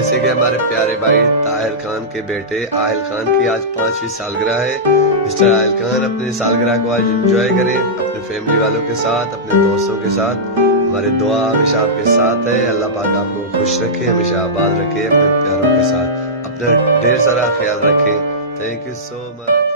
जैसे कि हमारे प्यारे भाई ताहिर खान के बेटे आहिल खान की आज 5वीं सालगिरह है। मिस्टर आहिल खान अपनी सालगिरह को आज एंजॉय करें अपने फैमिली वालों के साथ, अपने दोस्तों के साथ। हमारी दुआ हमेशा आपके साथ है। अल्लाह पाक आपको खुश रखे, हमेशा आबाद रखे, अपने प्यारों के साथ अपना ढेर सारा ख्याल रखें। Thank you so much.